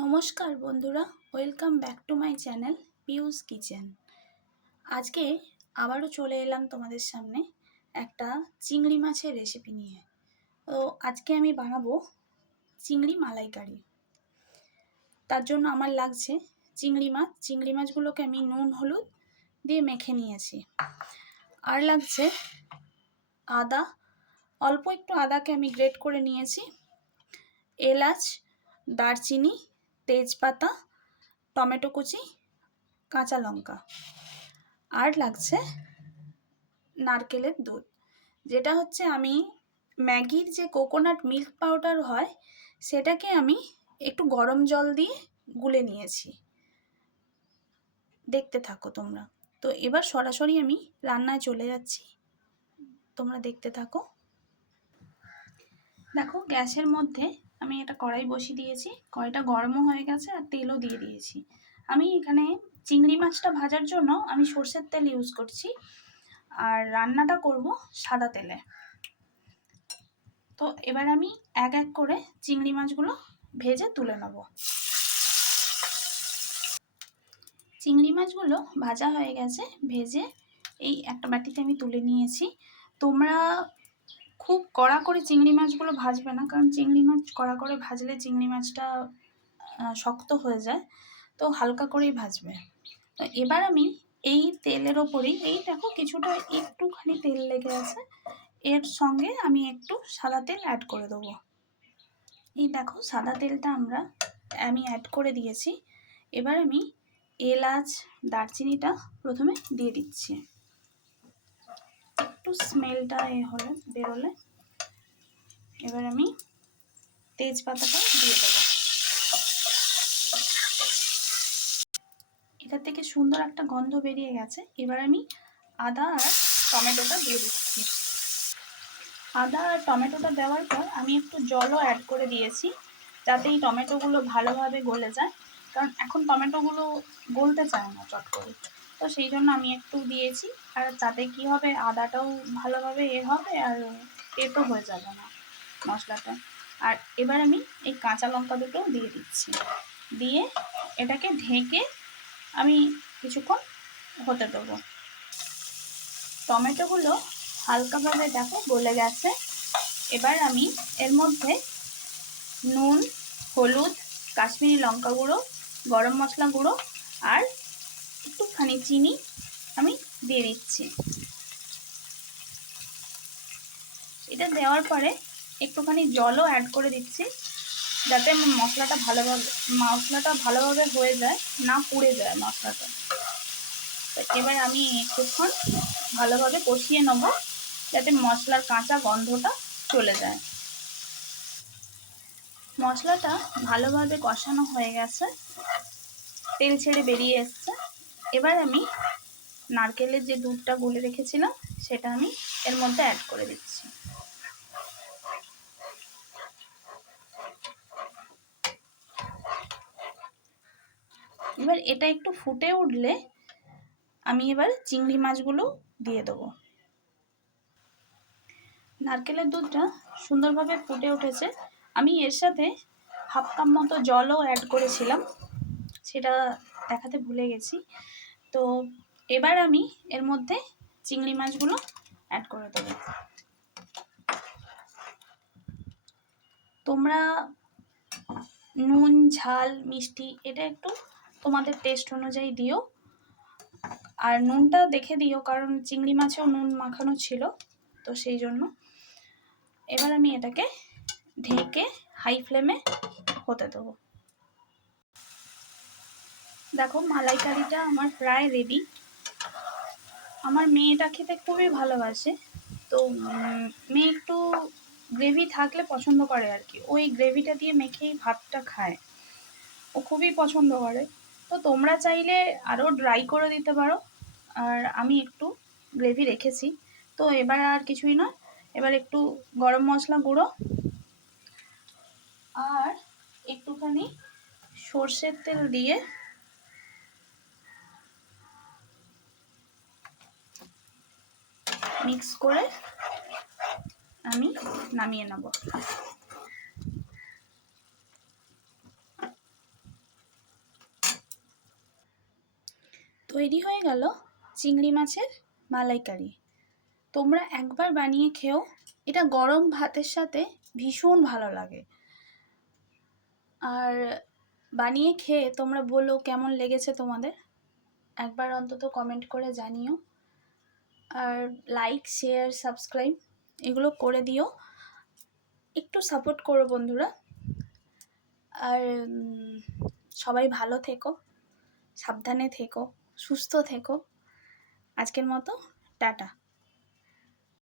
নমস্কার বন্ধুরা, welcome back to my channel পিউস kitchen. আজকে আবারও চলে এলাম তোমাদের সামনে একটা চিংড়ি মাছের রেসিপি নিয়ে। তো আজকে আমি বানাবো চিংড়ি মালাইকারি। তার জন্য আমার লাগছে চিংড়ি মাছগুলোকে আমি নুন হলুদ দিয়ে মেখে নিয়েছি। আর লাগছে আদা, অল্প একটু আদাকে আমি গ্রেট করে নিয়েছি, এলাচ, দারচিনি, তেজপাতা, টমেটো কুচি, কাঁচা লঙ্কা। আর লাগছে নারকেলের দুধ, যেটা হচ্ছে আমি ম্যাগির যে কোকোনাট মিল্ক পাউডার হয় সেটাকে আমি একটু গরম জল দিয়ে গুলে নিয়েছি। দেখতে থাকো তোমরা। তো এবার সরাসরি আমি রান্নায় চলে যাচ্ছি, তোমরা দেখতে থাকো। দেখো, গ্যাসের মধ্যে আমি একটা কড়াই বসিয়ে দিয়েছি, কড়াইটা গরমও হয়ে গেছে আর তেলও দিয়ে দিয়েছি। আমি এখানে চিংড়ি মাছটা ভাজার জন্য আমি সর্ষের তেল ইউজ করছি, আর রান্নাটা করব সাদা তেলে। তো এবার আমি এক এক করে চিংড়ি মাছগুলো ভেজে তুলে নেব। চিংড়ি মাছগুলো ভাজা হয়ে গেছে, ভেজে এই একটা বাটিতে আমি তুলে নিয়েছি। তোমরা খুব কড়া করে চিংড়ি মাছগুলো ভাজবে না, কারণ চিংড়ি মাছ কড়া করে ভাজলে চিংড়ি মাছটা শক্ত হয়ে যায়, তো হালকা করেই ভাজবে। তো এবার আমি এই তেলের ওপরেই, এই দেখো কিছুটা একটুখানি তেল লেগে আছে, এর সঙ্গে আমি একটু সাদা তেল অ্যাড করে দেবো। এই দেখো, সাদা তেলটা আমি অ্যাড করে দিয়েছি। এবার আমি এলাচ, দারচিনিটা প্রথমে দিয়ে দিচ্ছি। একটু স্মেলটা বেরোলে এবার আমি তেজপাতাটা দিয়ে দেবো। এটা থেকে সুন্দর একটা গন্ধ বেরিয়ে গেছে। এবার আমি আদা আর টমেটোটা দিয়ে দিচ্ছি। আদা আর টমেটোটা দেওয়ার পর আমি একটু জলও অ্যাড করে দিয়েছি, যাতে এই টমেটোগুলো ভালোভাবে গলে যায়, কারণ এখন টমেটোগুলো গলতে চায় না চট করে। তো সেই জন্য আমি একটু দিয়েছি, আর তাতে কি হবে, আদাটাও ভালোভাবে হবে আর তেতো হয়ে যাবে না মশলাটা। আর এবার আমি এই কাঁচা লঙ্কা দুটো দিয়ে দিচ্ছি, দিয়ে এটাকে ঢেকে আমি কিছুক্ষণ হতে দেবো। টমেটোগুলো হালকাভাবে দেখো গলে গেছে। এবার আমি এর মধ্যে নুন, হলুদ, কাশ্মীরি লঙ্কা গুঁড়ো, গরম মশলা গুঁড়ো আর একটুখানি চিনি আমি দিয়ে দিচ্ছি। এটা দেওয়ার পরে একটুখানি জলও অ্যাড করে দিচ্ছি, যাতে মশলাটা ভালোভাবে হয়ে যায়, না পুড়ে যায় মশলাটা। তো এবার আমি একটুক্ষণ ভালোভাবে কষিয়ে নেবো, যাতে মশলার কাঁচা গন্ধটা চলে যায়। মশলাটা ভালোভাবে কষানো হয়ে গেছে, তেল ছেড়ে বেরিয়ে এসছে। এবার আমি নারকেলের যে দুধটা গুলে রেখেছিলাম সেটা আমি এর মধ্যে অ্যাড করে দিচ্ছি। এবার এটা একটু ফুটে উঠলে আমি এবার চিংড়ি মাছগুলো দিয়ে দেবো। নারকেলের দুধটা সুন্দরভাবে ফুটে উঠেছে। আমি এর সাথে হাফ কাপ মতো জলও অ্যাড করেছিলাম, সেটা দেখাতে ভুলে গেছি। তো এবার আমি এর মধ্যে চিংড়ি মাছগুলো অ্যাড করে দেবো। তোমরা নুন, ঝাল, মিষ্টি এটা একটু তোমাদের টেস্ট অনুযায়ী দিও, আর নুনটা দেখে দিও, কারণ চিংড়ি মাছেও নুন মাখানো ছিল, তো সেই জন্য। এবার আমি এটাকে ঢেকে হাই ফ্লেমে হতে দেবো। দেখো, মালাইকারিটা আমার প্রায় রেডি। আমার মেয়ে এটা খেতে খুবই ভালোবাসে, তো মেয়ে একটু গ্রেভি থাকলে পছন্দ করে আর কি, ওই গ্রেভিটা দিয়ে মেখেই ভাতটা খায়, ও খুবই পছন্দ করে। তো তোমরা চাইলে আরও ড্রাই করে দিতে পারো, আর আমি একটু গ্রেভি রেখেছি। তো এবার আর কিছুই নয়, এবার একটু গরম মশলা গুঁড়ো আর একটুখানি সর্ষের তেল দিয়ে মিক্স করে আমি নামিয়ে নেব। তৈরি হয়ে গেল চিংড়ি মাছের মালাইকারি। তোমরা একবার বানিয়ে খেও, এটা গরম ভাতের সাথে ভীষণ ভালো লাগে। আর বানিয়ে খেয়ে তোমরা বলো কেমন লেগেছে তোমাদের, একবার অন্তত কমেন্ট করে জানিও। আর লাইক, শেয়ার, সাবস্ক্রাইব এগুলো করে দিও, একটু সাপোর্ট করো বন্ধুরা। আর সবাই ভালো থেকো, সাবধানে থেকো, সুস্থ থেকো। আজকের মতো টাটা।